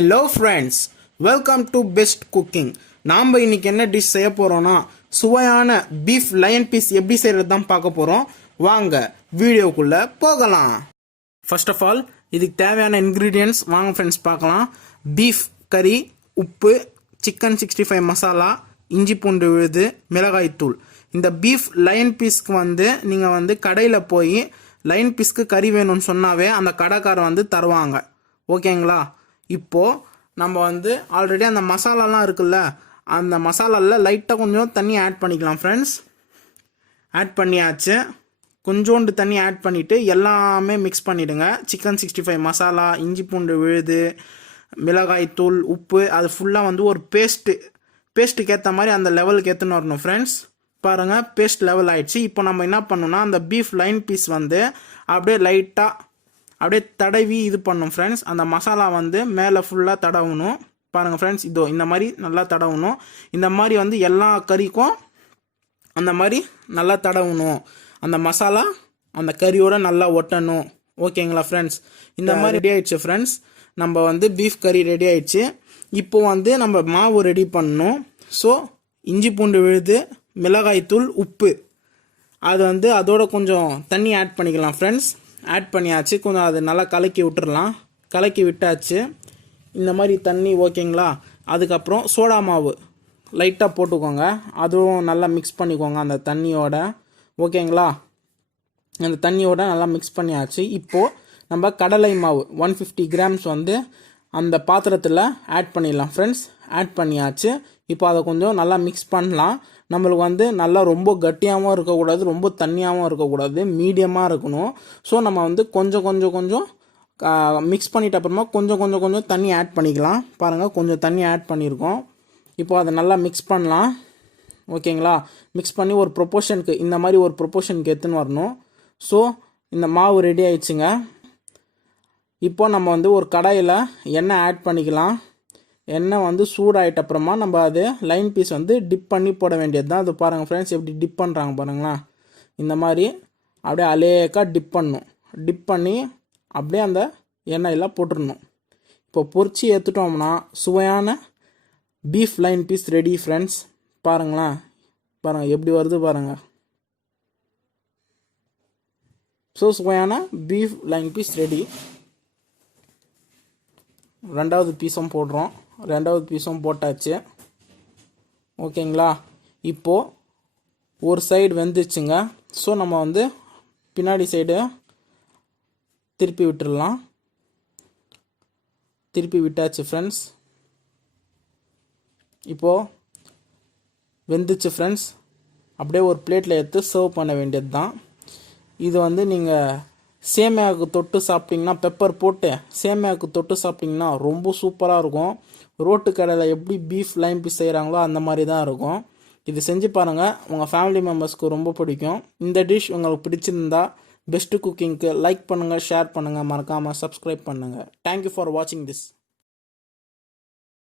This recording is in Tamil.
Hello friends, welcome to best cooking. நாம் இன்னைக்கு என்ன டிஷ் செய்ய போகிறோன்னா சுவையான பீஃப் லயன் பீஸ் எப்படி செய்கிறது தான் பார்க்க போகிறோம். வாங்க வீடியோக்குள்ளே போகலாம். ஃபர்ஸ்ட் ஆஃப் ஆல் இதுக்கு தேவையான இன்க்ரீடியன்ட்ஸ் வாங்க ஃப்ரெண்ட்ஸ் பார்க்கலாம். பீஃப் கறி, உப்பு, சிக்கன் 65 மசாலா, இஞ்சி பூண்டு விழுது, மிளகாய் தூள். இந்த பீஃப் லயன் பீஸ்க்கு நீங்கள் கடையில் போய் லயன் பீஸ்க்கு கறி வேணும்னு சொன்னாவே அந்த கடைக்காரர் தருவாங்க. ஓகேங்களா? இப்போது நம்ம ஆல்ரெடி அந்த மசாலாலாம் இருக்குல்ல, அந்த மசாலாவில் லைட்டாக கொஞ்சம் தண்ணி ஆட் பண்ணிக்கலாம் ஃப்ரெண்ட்ஸ். ஆட் பண்ணியாச்சு. கொஞ்சோண்டு தண்ணி ஆட் பண்ணிவிட்டு எல்லாமே மிக்ஸ் பண்ணிவிடுங்க. சிக்கன் 65 மசாலா, இஞ்சி பூண்டு விழுது, மிளகாய் தூள், உப்பு, அது ஃபுல்லாக ஒரு பேஸ்ட்டுக்கு ஏற்ற மாதிரி அந்த லெவலுக்கு ஏற்றுன்னு வரணும் ஃப்ரெண்ட்ஸ். பாருங்கள், பேஸ்ட் லெவல் ஆகிடுச்சு. இப்போ நம்ம என்ன பண்ணணும்னா அந்த பீஃப் லைன் பீஸ் அப்படியே லைட்டாக அப்படியே தடவி இது பண்ணும் ஃப்ரெண்ட்ஸ். அந்த மசாலா மேலே ஃபுல்லாக தடவணும். பாருங்கள் ஃப்ரெண்ட்ஸ், இதோ இந்த மாதிரி நல்லா தடவணும். இந்த மாதிரி எல்லா கறிக்கும் அந்த மாதிரி நல்லா தடவணும். அந்த மசாலா அந்த கறியோட நல்லா ஒட்டணும். ஓகேங்களா ஃப்ரெண்ட்ஸ்? இந்த மாதிரி ரெடி ஆயிடுச்சு ஃப்ரெண்ட்ஸ். நம்ம பீஃப் கறி ரெடி ஆயிடுச்சு. இப்போ நம்ம மாவு ரெடி பண்ணணும். ஸோ இஞ்சி பூண்டு விழுது, மிளகாய் தூள், உப்பு, அது அதோட கொஞ்சம் தண்ணி ஆட் பண்ணிக்கலாம் ஃப்ரெண்ட்ஸ். ஆட் பண்ணியாச்சு. கொஞ்சம் அது நல்லா கலக்கி விட்டுறலாம். கலக்கி விட்டாச்சு இந்த மாதிரி தண்ணி. ஓகேங்களா? அதுக்கப்புறம் சோடா மாவு லைட்டாக போட்டுக்கோங்க. அதுவும் நல்லா மிக்ஸ் பண்ணிக்கோங்க அந்த தண்ணியோட. ஓகேங்களா? அந்த தண்ணியோட நல்லா மிக்ஸ் பண்ணியாச்சு. இப்போது நம்ம கடலை மாவு 150 கிராம்ஸ் அந்த பாத்திரத்தில் ஆட் பண்ணிடலாம் ஃப்ரெண்ட்ஸ். ஆட் பண்ணியாச்சு. இப்போ அதை கொஞ்சம் நல்லா மிக்ஸ் பண்ணலாம். நம்மளுக்கு நல்லா ரொம்ப கட்டியாகவும் இருக்கக்கூடாது, ரொம்ப தண்ணியாகவும் இருக்கக்கூடாது, மீடியமாக இருக்கணும். ஸோ நம்ம கொஞ்சம் கொஞ்சம் கொஞ்சம் மிக்ஸ் பண்ணிட்ட அப்புறமா கொஞ்சம் தண்ணி ஆட் பண்ணிக்கலாம். பாருங்கள், கொஞ்சம் தண்ணி ஆட் பண்ணியிருக்கோம். இப்போ அதை நல்லா மிக்ஸ் பண்ணலாம். ஓகேங்களா? மிக்ஸ் பண்ணி ஒரு ப்ரொப்போர்ஷனுக்கு இந்த மாதிரி ஒரு ப்ரொப்போர்ஷனுக்கு எடுத்துன்னு வரணும். ஸோ இந்த மாவு ரெடி ஆயிடுச்சுங்க. இப்போ நம்ம ஒரு கடாயில் எண்ணெய் ஆட் பண்ணிக்கலாம். எண்ணெய் சூடாகிட்ட அப்புறமா நம்ம அது லைன் பீஸ் டிப் பண்ணி போட வேண்டியது தான். அது பாருங்கள் ஃப்ரெண்ட்ஸ், எப்படி டிப் பண்ணுறாங்க பாருங்களா. இந்த மாதிரி அப்படியே அலேக்காக டிப் பண்ணணும். டிப் பண்ணி அப்படியே அந்த எண்ணெயெல்லாம் போட்டுடணும். இப்போ பொரிச்சு ஏற்றுட்டோம்னா சுவையான பீஃப் லைன் பீஸ் ரெடி ஃப்ரெண்ட்ஸ். பாருங்களேன், பாருங்கள் எப்படி வருது பாருங்கள். ஸோ சுவையான பீஃப் லைன் பீஸ் ரெடி. ரெண்டாவது பீஸும் போடுறோம். ரெண்டாவது பீஸும் போட்டாச்சு. ஓகேங்களா? இப்போது ஒரு சைடு வெந்துச்சுங்க. ஸோ நம்ம பின்னாடி சைடு திருப்பி விட்டுடலாம். திருப்பி விட்டாச்சு ஃப்ரெண்ட்ஸ். இப்போது வெந்துச்சு ஃப்ரெண்ட்ஸ். அப்படியே ஒரு பிளேட்டில் எடுத்து சர்வ் பண்ண வேண்டியது தான். இது நீங்கள் சேமியாவுக்கு தொட்டு சாப்பிட்டிங்கன்னா, பெப்பர் போட்டு சேமியாவுக்கு தொட்டு சாப்பிட்டிங்கன்னா ரொம்ப சூப்பராக இருக்கும். ரோட்டு கடையில் எப்படி பீஃப் லைன் பீஸ் செய்கிறாங்களோ அந்த மாதிரி தான் இருக்கும். இது செஞ்சு பாருங்கள், உங்கள் ஃபேமிலி மெம்பர்ஸ்க்கு ரொம்ப பிடிக்கும். இந்த டிஷ் உங்களுக்கு பிடிச்சிருந்தா பெஸ்ட்டு குக்கிங்க்கு லைக் பண்ணுங்கள், ஷேர் பண்ணுங்கள், மறக்காமல் சப்ஸ்கிரைப் பண்ணுங்கள். தேங்க்யூ ஃபார் வாட்சிங் திஸ்.